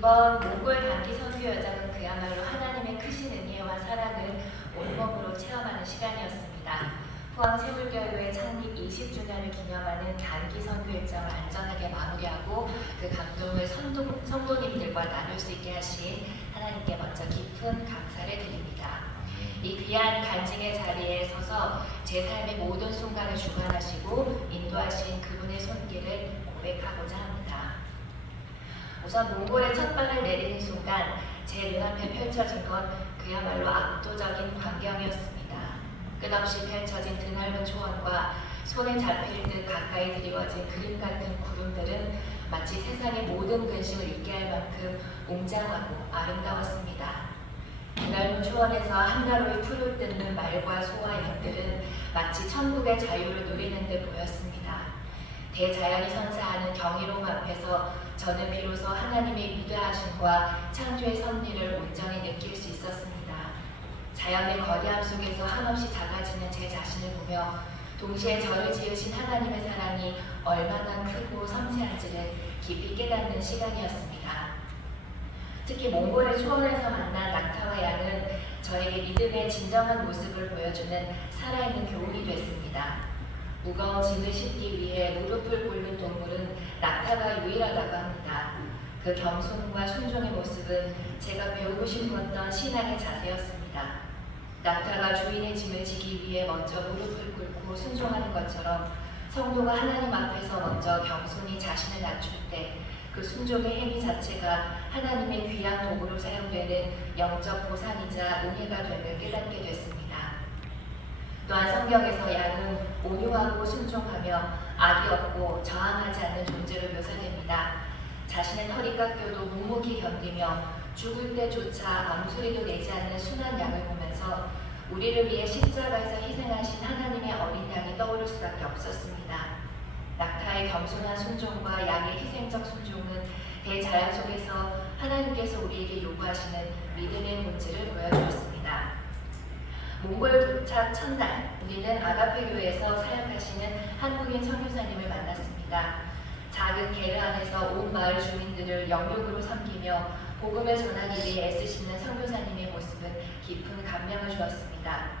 이번 몽골 단기 선교 여정은 그야말로 하나님의 크신 은혜와 사랑을 온몸으로 체험하는 시간이었습니다. 포항세물교회 창립 20주년을 기념하는 단기 선교 일정을 안전하게 마무리하고 그 감동을 성도님들과 나눌 수 있게 하신 하나님께 먼저 깊은 감사를 드립니다. 이 귀한 간증의 자리에 서서 제 삶의 모든 순간을 주관하시고 인도하신 그분의 손길을 고백하고자 합니다. 우선 몽골의 첫 발을 내디딘 순간 제 눈앞에 펼쳐진 건 그야말로 압도적인 광경이었습니다. 끝없이 펼쳐진 드넓은 초원과 손에 잡힐 듯 가까이 드리워진 그림 같은 구름들은 마치 세상의 모든 근심을 잊게 할 만큼 웅장하고 아름다웠습니다. 드넓은 초원에서 한가로이 풀을 뜯는 말과 소와 양들은 마치 천국의 자유를 누리는 듯 보였습니다. 대자연이 선사하는 경이로움 앞에서 저는 비로소 하나님의 위대하심과 창조의 섭리를 온전히 느낄 수 있었습니다. 자연의 거대함 속에서 한없이 작아지는 제 자신을 보며 동시에 저를 지으신 하나님의 사랑이 얼마나 크고 섬세한지를 깊이 깨닫는 시간이었습니다. 특히 몽골의 초원에서 만난 낙타와 양은 저에게 믿음의 진정한 모습을 보여주는 살아있는 교훈이 됐습니다. 무거운 짐을 싣기 위해 무릎을 꿇는 동물은 낙타가 유일하다고 합니다. 그 겸손과 순종의 모습은 제가 배우고 싶었던 신앙의 자세였습니다. 낙타가 주인의 짐을 지기 위해 먼저 무릎을 꿇고 순종하는 것처럼 성도가 하나님 앞에서 먼저 겸손히 자신을 낮출 때 그 순종의 행위 자체가 하나님의 귀한 도구로 사용되는 영적 보상이자 은혜가 됨을 깨닫게 됐습니다. 또한 성경에서 양은 온유하고 순종하며 악이 없고 저항하지 않는 존재로 묘사됩니다. 자신의 털이 깎여도 묵묵히 견디며 죽을 때조차 아무 소리도 내지 않는 순한 양을 보면서 우리를 위해 십자가에서 희생하신 하나님의 어린 양이 떠오를 수밖에 없었습니다. 낙타의 겸손한 순종과 양의 희생적 순종은 대자연 속에서 하나님께서 우리에게 요구하시는 믿음의 본질을 보여주었습니다. 몽골 도착 첫날, 우리는 아가페 교회에서 사역하시는 한국인 선교사님을 만났습니다. 작은 게르 안에서 온 마을 주민들을 영육으로 섬기며 복음을 전하기 위해 애쓰시는 선교사님의 모습은 깊은 감명을 주었습니다.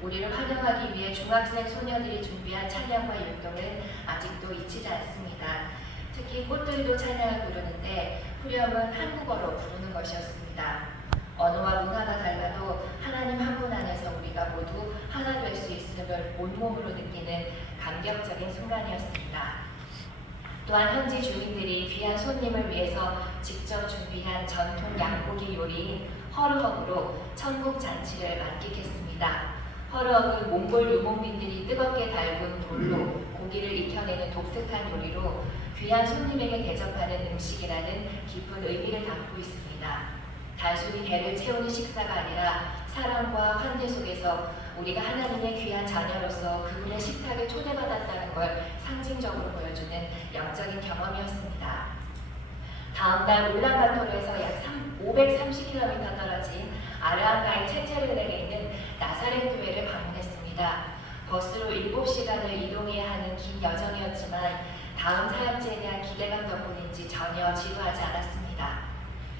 우리를 환영하기 위해 중학생 소녀들이 준비한 찬양과 율동을 아직도 잊히지 않습니다. 특히 꽃들도 찬양을 부르는데 후렴은 한국어로 부르는 것이었습니다. 언어와 문화가 달라도 하나님 한 분 안에서 우리가 모두 하나 될 수 있음을 온몸으로 느끼는 감격적인 순간이었습니다. 또한 현지 주민들이 귀한 손님을 위해서 직접 준비한 전통 양고기 요리인 허르헉으로 천국 잔치를 만끽했습니다. 허르헉은 몽골 유목민들이 뜨겁게 달군 돌로 고기를 익혀내는 독특한 요리로 귀한 손님에게 대접하는 음식이라는 깊은 의미를 담고 있습니다. 단순히 배를 채우는 식사가 아니라 사랑과 환대 속에서 우리가 하나님의 귀한 자녀로서 그분의 식탁에 초대받았다는 걸 상징적으로 보여주는 영적인 경험이었습니다. 다음 날 울란바토르에서 약 530km 떨어진 아르한가이 체체르렉에 있는 나사렛 교회를 방문했습니다. 버스로 7시간을 이동해야 하는 긴 여정이었지만 다음 사역지에 대한 기대감 덕분인지 전혀 지루하지 않았습니다.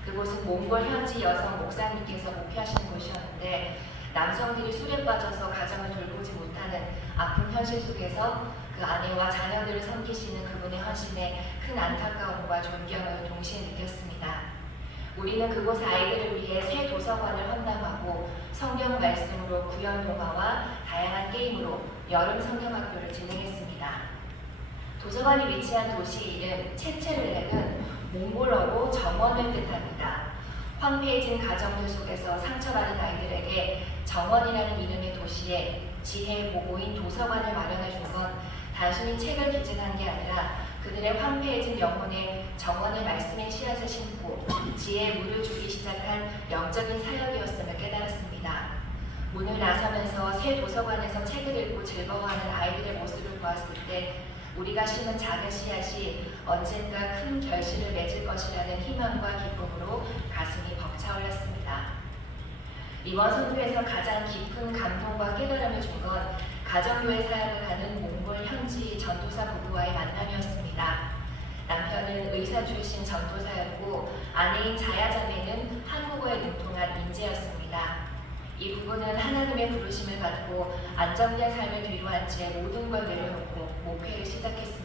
그곳은 몽골 현지 여성 목사님께서 목회하시는 곳이었는데 남성들이 술에 빠져서 가정을 돌보지 못하는 아픈 현실 속에서 그 아내와 자녀들을 섬기시는 그분의 헌신에 큰 안타까움과 존경을 동시에 느꼈습니다. 우리는 그곳 아이들을 위해 새 도서관을 헌납하고 성경 말씀으로 구연 동화와 다양한 게임으로 여름 성경학교를 진행했습니다. 도서관이 위치한 도시 이름 체체르렉은 몽골어로 정원을 뜻합니다. 황폐해진 가정들 속에서 상처받은 아이들에게 정원이라는 이름의 도시에 지혜 보고인 도서관을 마련해 준 건 단순히 책을 기증한 게 아니라 그들의 황폐해진 영혼에 정원의 말씀의 씨앗을 심고 지혜의 물을 주기 시작한 영적인 사역이었음을 깨달았습니다. 문을 나서면서 새 도서관에서 책을 읽고 즐거워하는 아이들의 모습을 보았을 때 우리가 심은 작은 씨앗이 언젠가 큰 결실을 맺을 것이라는 희망과 기쁨으로 가슴이 벅차올랐습니다. 이번 선교에서 가장 깊은 감동과 깨달음을 준 건 가정교회 사역을 하는 몽골 현지 전도사 부부와의 만남이었습니다. 남편은 의사 출신 전도사였고 아내인 자야자매는 한국어에 능통한 인재였습니다. 이 부부는 하나님의 부르심을 받고 안정된 삶을 뒤로한 채 모든 걸 내려놓고 목회를 시작했습니다.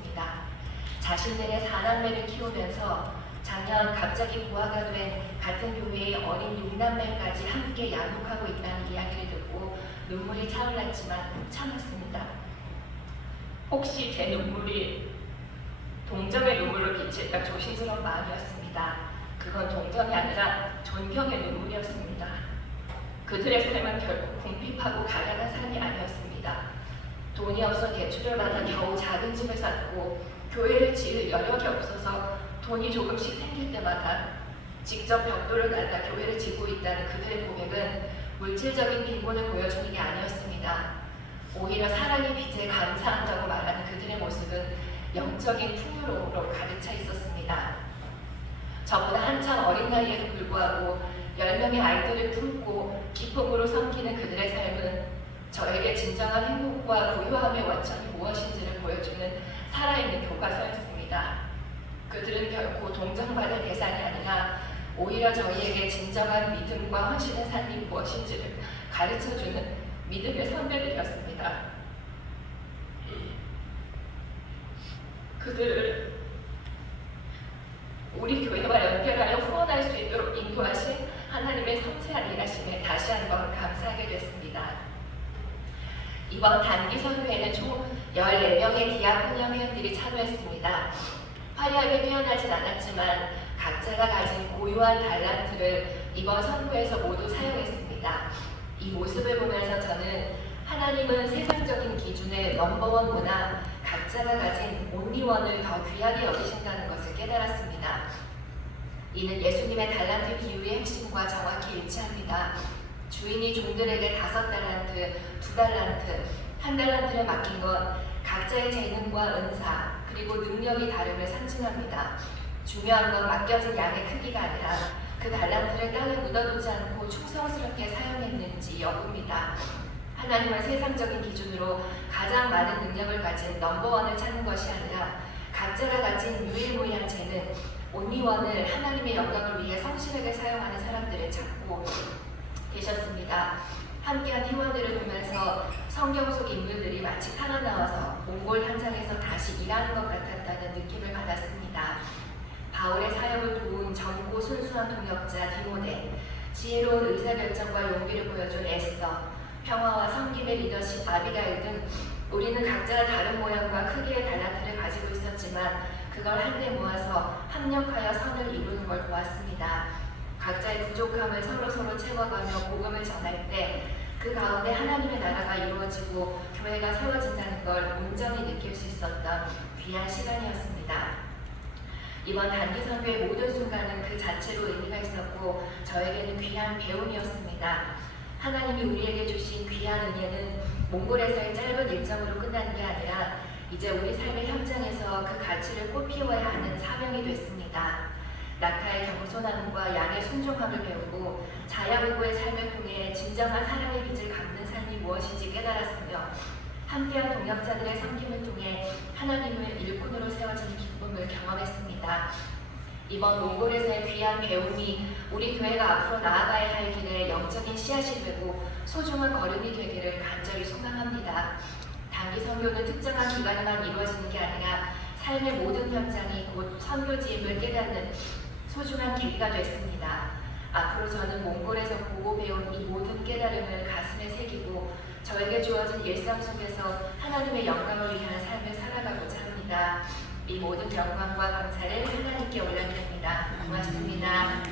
자신들의 4남매를 키우면서 작년 갑자기 부하가 된 같은 교회의 어린 6남매까지 함께 양육하고 있다는 이야기를 듣고 눈물이 차올랐지만 참았습니다. 혹시 제 눈물이 동정의 눈물로 비칠까 조심스러운 마음이었습니다. 그건 동정이 아니라 존경의 눈물이었습니다. 그들의 삶은 결코 궁핍하고 가난한 삶이 아니었습니다. 돈이 없어 대출을 받아 겨우 작은 집을 샀고 교회를 지을 여력이 없어서 돈이 조금씩 생길 때마다 직접 벽돌을 갈아 교회를 짓고 있다는 그들의 고백은 물질적인 빈곤을 보여주는 게 아니었습니다. 오히려 사랑의 빚에 감사한다고 말하는 그들의 모습은 영적인 풍요로움으로 가득 차 있었습니다. 저보다 한참 어린 나이에도 불구하고 10명의 아이들을 품고 기쁨으로 섬기는 그들의 삶은 저에게 진정한 행복과 고요함의 원천이 무엇인지를 보여주는 살아있는 교과서였습니다. 그들은 결코 동정받을 대상이 아니라 오히려 저희에게 진정한 믿음과 헌신의 삶이 무엇인지를 가르쳐주는 믿음의 선배들이었습니다. 그들을 우리 교회와 연결하여 후원할 수 있도록 인도하신 하나님의 섬세한 일하심에 다시 한번 감사하게 됐습니다. 이번 단기 선교회는 총 14명의 디아코니아 회원들이 참여했습니다. 화려하게 표현하진 않았지만 각자가 가진 고유한 달란트를 이번 선교에서 모두 사용했습니다. 이 모습을 보면서 저는 하나님은 세상적인 기준의 넘버원 문화, 각자가 가진 온리원을 더 귀하게 여기신다는 것을 깨달았습니다. 이는 예수님의 달란트 비유의 핵심과 정확히 일치합니다. 주인이 종들에게 5달란트, 2달란트, 1달란트를 맡긴 건 각자의 재능과 은사, 그리고 능력이 다름을 상징합니다. 중요한 건 맡겨진 양의 크기가 아니라 그 달란트를 땅에 묻어두지 않고 충성스럽게 사용했는지 여부입니다. 하나님은 세상적인 기준으로 가장 많은 능력을 가진 넘버원을 찾는 것이 아니라 각자가 가진 유일무이한 재능, 온리원을 하나님의 영광을 위해 성실하게 사용하는 사람들을 찾고 계셨습니다. 함께한 희원들을 보면서 성경 속 인물들이 마치 살아나와서 몽골 현장에서 다시 일하는 것 같았다는 느낌을 받았습니다. 바울의 사역을 도운 젊고 순수한 동역자 디모데, 지혜로운 의사결정과 용기를 보여준 에스더, 평화와 섬김의 리더십 아비가일 등 우리는 각자 다른 모양과 크기의 달란트를 가지고 있었지만 그걸 한데 모아서 합력하여 선을 이루는 걸 보았습니다. 각자의 부족함을 서로서로 채워가며 복음을 전할 때 그 가운데 하나님의 나라가 이루어지고 교회가 세워진다는 걸 온전히 느낄 수 있었던 귀한 시간이었습니다. 이번 단기 선교의 모든 순간은 그 자체로 의미가 있었고 저에게는 귀한 배움이었습니다. 하나님이 우리에게 주신 귀한 은혜는 몽골에서의 짧은 일정으로 끝나는 게 아니라 이제 우리 삶의 현장에서 그 가치를 꽃피워야 하는 사명이 됐습니다. 낙타의 겸손함과 양의 순종함을 배우고 자야부부의 삶을 통해 진정한 사랑의 빚을 갚는 삶이 무엇인지 깨달았으며 함께한 동역자들의 섬김을 통해 하나님을 일꾼으로 세워지는 기쁨을 경험했습니다. 이번 몽골에서의 귀한 배움이 우리 교회가 앞으로 나아가야 할 길에 영적인 씨앗이 되고 소중한 걸음이 되기를 간절히 소망합니다. 단기 선교는 특정한 기간에만 이루어지는 게 아니라 삶의 모든 현장이 곧 선교지임을 깨닫는 소중한 계기가 됐습니다. 앞으로 저는 몽골에서 보고 배운 이 모든 깨달음을 가슴에 새기고 저에게 주어진 일상 속에서 하나님의 영광을 위한 삶을 살아가고자 합니다. 이 모든 영광과 감사를 하나님께 올려드립니다. 고맙습니다.